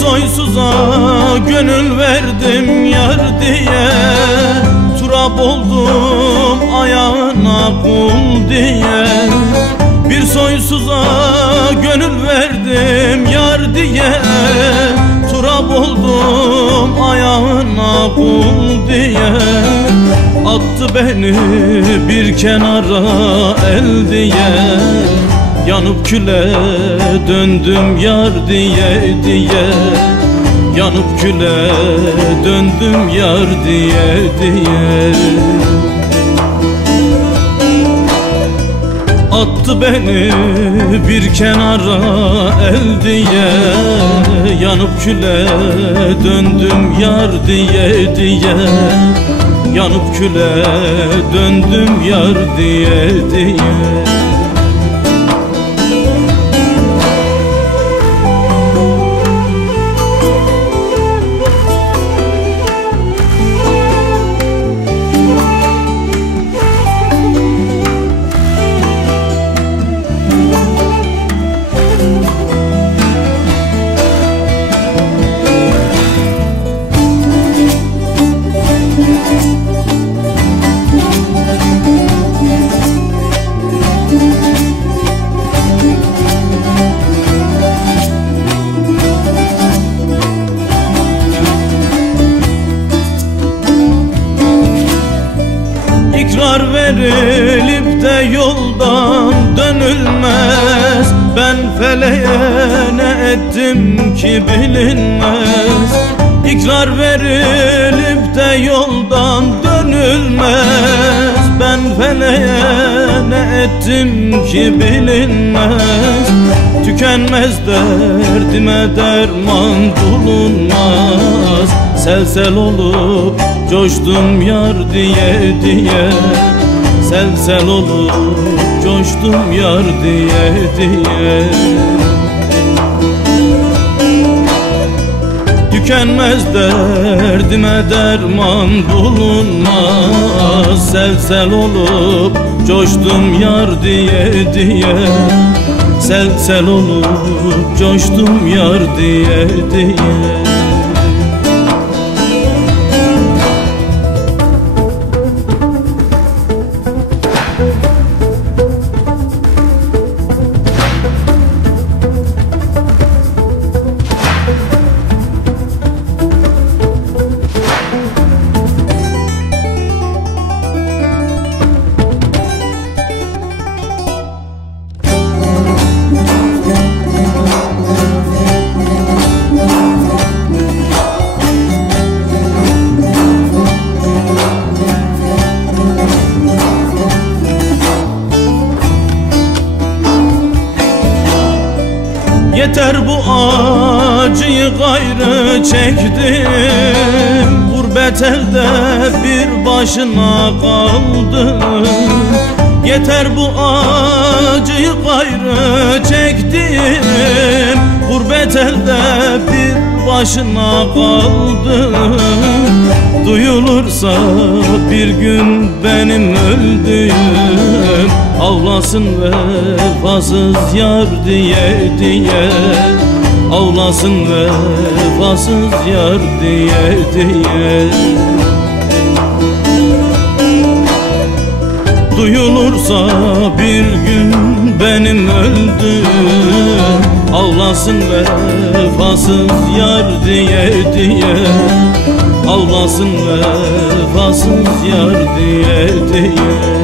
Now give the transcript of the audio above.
Soysuza gönül verdim yar diye, turap oldum ayağına kul diye. Bir soysuza gönül verdim yar diye, turap oldum ayağına kul diye. Attı beni bir kenara el diye, yanıp küle döndüm yar diye diye. Yanıp küle döndüm yar diye diye. Attı beni bir kenara el diye, yanıp küle döndüm yar diye diye. Yanıp küle döndüm yar diye diye. İkrar verilip de yoldan dönülmez. Ben feleğe ne ettim ki bilinmez. İkrar verilip de yoldan dönülmez. Ben feleğe ne ettim ki bilinmez. Tükenmez derdime derman bulunmaz. Sel sel olup coştum yar diye diye. Sel sel olup coştum yar diye diye. Tükenmez derdime derman bulunmaz. Sel sel olup coştum yar diye diye. Sel sel olup coştum yar diye diye. Yeter bu acıyı gayrı çektim, gurbet elde bir başına kaldım. Yeter bu acıyı gayrı çektim, gurbet elde bir başına kaldım. Duyulursa bir gün benim öldüğüm, ağlasın vefasız yar diye diye, ağlasın vefasız yar diye diye. Duyulursa bir gün benim öldüğüm, ağlasın vefasız yar diye diye, ağlasın vefasız yar diye diye.